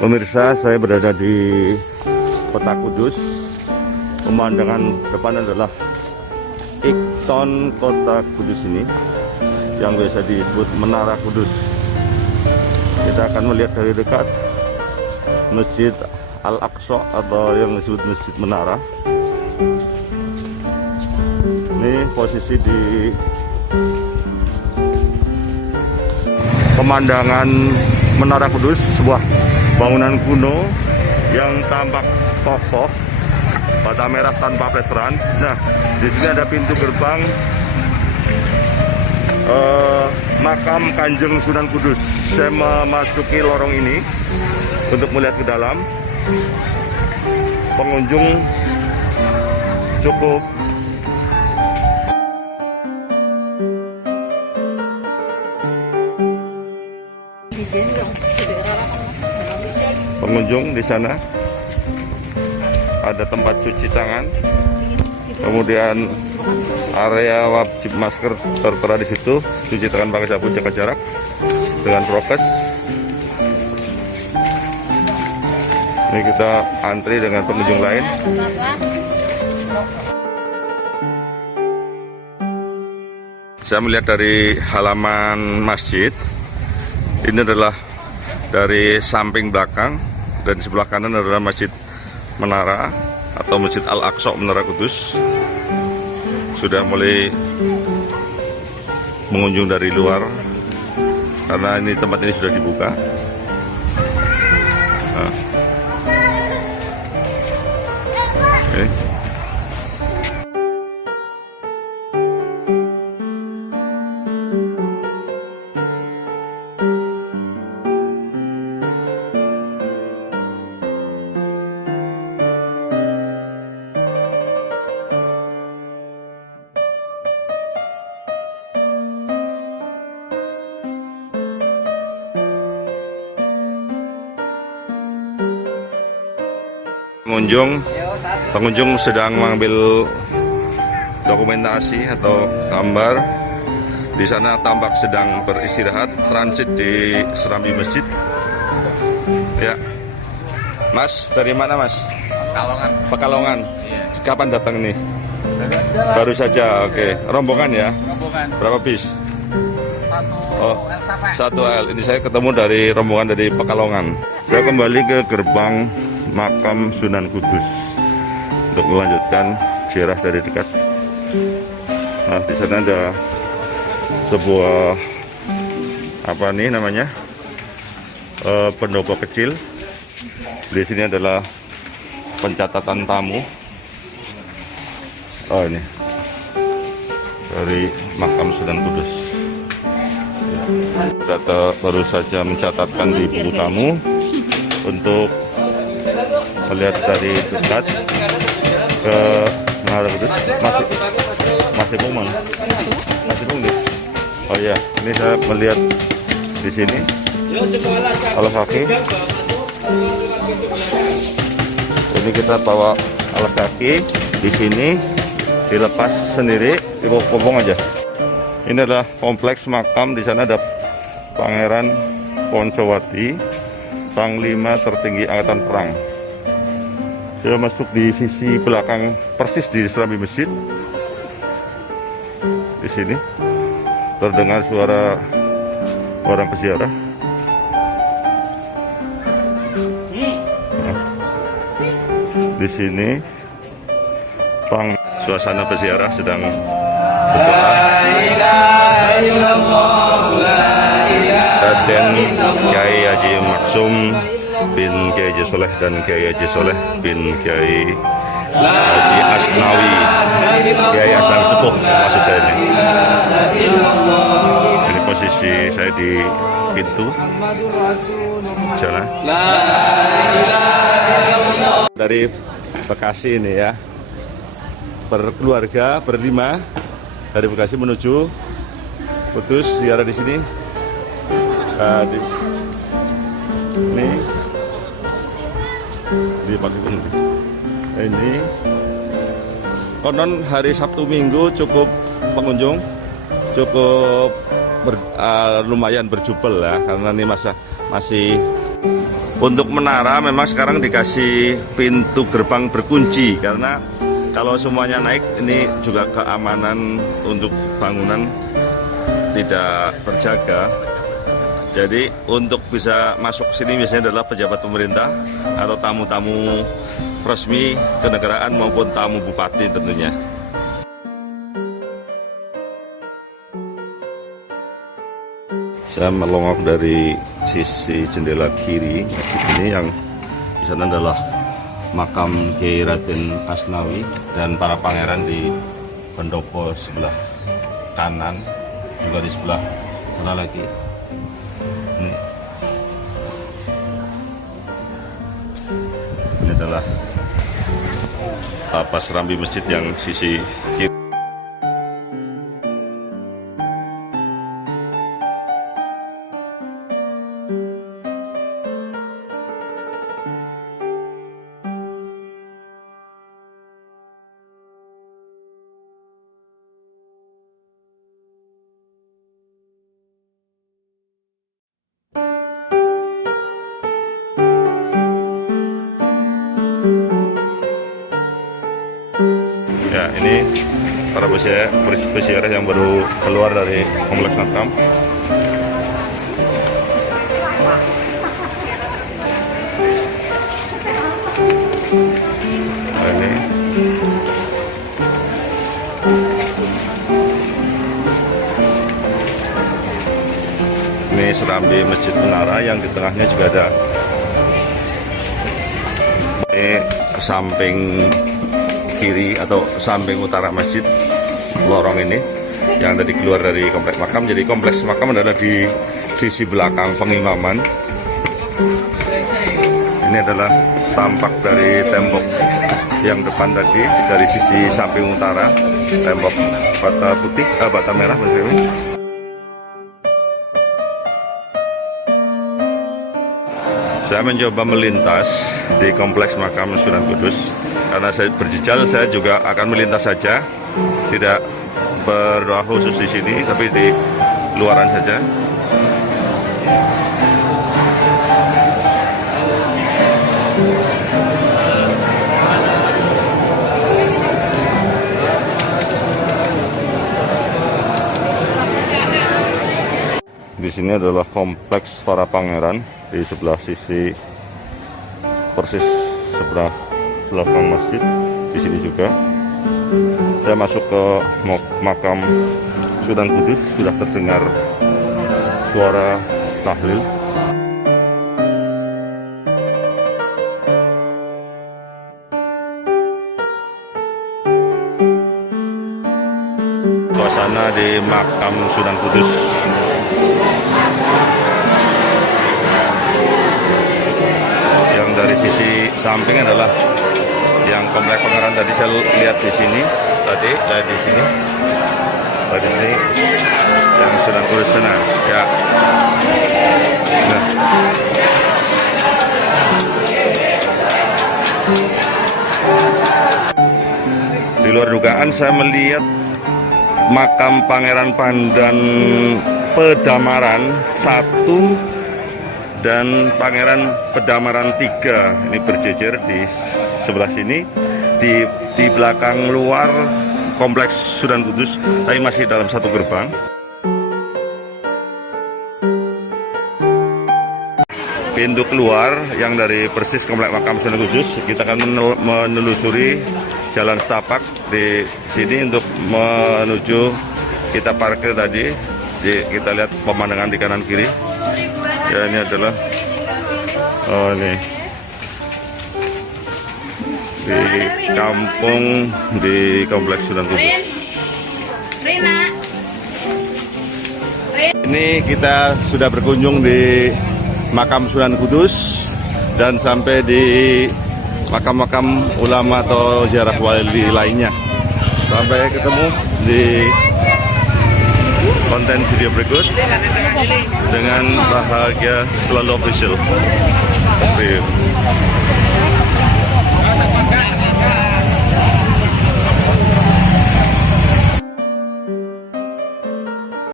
Pemirsa, saya berada di Kota Kudus. Pemandangan depan adalah ikon Kota Kudus ini yang biasa disebut Menara Kudus. Kita akan melihat dari dekat Masjid Al-Aqsa atau yang disebut Masjid Menara. Ini posisi di pemandangan Menara Kudus, sebuah bangunan kuno yang tampak kokoh, bata merah tanpa plesteran. Nah, di sini ada pintu gerbang makam Kanjeng Sunan Kudus. Saya memasuki lorong ini untuk melihat ke dalam. Pengunjung cukup pengunjung di sana ada tempat cuci tangan, kemudian area wajib masker tertera di situ, cuci tangan pakai sabun, jaga jarak dengan prokes. Ini kita antri dengan pengunjung lain. Saya melihat dari halaman masjid. Ini adalah dari samping belakang, dan di sebelah kanan adalah Masjid Menara atau Masjid Al-Aqsa Menara Kudus. Sudah mulai mengunjung dari luar karena ini tempat ini sudah dibuka. Nah. Okay. Pengunjung sedang mengambil dokumentasi atau gambar. Di sana tampak sedang beristirahat, transit di serambi masjid. Ya, Mas, dari mana Mas? Pekalongan. Pekalongan. Iya. Kapan datang nih? Baru saja. Oke. Rombongan ya? Rombongan. Berapa bis? Satu L. Ini saya ketemu dari rombongan dari Pekalongan. Saya kembali ke gerbang makam Sunan Kudus untuk melanjutkan ziarah dari dekat. Nah, di sana ada sebuah apa nih namanya, pendopo kecil. Di sini adalah pencatatan tamu. Oh, ini dari makam Sunan Kudus. Data baru saja mencatatkan di buku tamu untuk melihat dari dekat ke Menara Kudus. Masih bung nih. Oh iya, ini saya melihat di sini alas kaki. Ini kita bawa alas kaki di sini, dilepas sendiri, dipopong aja. Ini adalah kompleks makam. Di sana ada Pangeran Poncowati, Panglima tertinggi Angkatan Perang. Saya masuk di sisi belakang, persis di serambi masjid. Di sini terdengar suara orang peziarah. Di sini suasana peziarah sedang berdoa. Raden Kiai Haji Maksum bin Kiai Haji Soleh dan Kiai Haji Soleh bin Kiai Haji Asnawi, Kiai Asnawi Sepuh maksud saya ini. Ini posisi saya di pintu jalan dari Bekasi ini ya, berkeluarga berlima dari Bekasi menuju Kudus, ziarah di sini. Ini di pagi ini konon hari Sabtu Minggu cukup pengunjung, lumayan berjubel ya, karena ini masih Untuk menara memang sekarang dikasih pintu gerbang berkunci, karena kalau semuanya naik ini juga keamanan untuk bangunan tidak terjaga. Jadi untuk bisa masuk sini biasanya adalah pejabat pemerintah atau tamu-tamu resmi kenegaraan maupun tamu bupati tentunya. Saya melongok dari sisi jendela kiri ini, yang di sana adalah makam Kiai Raden Asnawi dan para pangeran di pendopo sebelah kanan, juga di sebelah sana lagi. Ini adalah tapa serambi masjid yang sisi kiri. Ya, ini para peziarah yang baru keluar dari kompleks makam. Nah, ini serambi Masjid Menara yang di tengahnya juga ada. Ini samping kiri atau samping utara masjid, lorong ini yang tadi keluar dari kompleks makam. Jadi kompleks makam adalah di sisi belakang pengimaman. Ini adalah tampak dari tembok yang depan tadi, dari sisi samping utara, tembok bata putih, bata merah maksudnya. Saya mencoba melintas di kompleks makam Sunan Kudus. Karena saya berjejal, saya juga akan melintas saja, tidak berdoa khusus di sini, tapi di luaran saja. Di sini adalah kompleks para pangeran di sebelah sisi, persis sebelah belakang masjid. Di sini juga saya masuk ke makam Sunan Kudus, sudah terdengar suara tahlil. Suasana di makam Sunan Kudus. Yang dari sisi samping adalah yang komplek pangeran tadi saya lihat di sini, tadi di sini, di sini yang Sunan Kudus sana, ya. Nah. Di luar dugaan saya melihat makam Pangeran Pandan Pedamaran 1 dan Pangeran Pedamaran 3 ini berjejer di sebelah sini, di belakang luar kompleks Sunan Kudus, tapi masih dalam satu gerbang. Pintu keluar yang dari persis kompleks makam Sunan Kudus, kita akan menelusuri jalan setapak di sini untuk menuju kita parkir tadi. Kita lihat pemandangan di kanan kiri. Ya, ini adalah ini di kampung di kompleks Sunan Kudus. Ini kita sudah berkunjung di makam Sunan Kudus dan sampai di makam-makam ulama atau ziarah wali lainnya. Sampai ketemu di konten video berikut. Dengan Bahagia Selalu Official.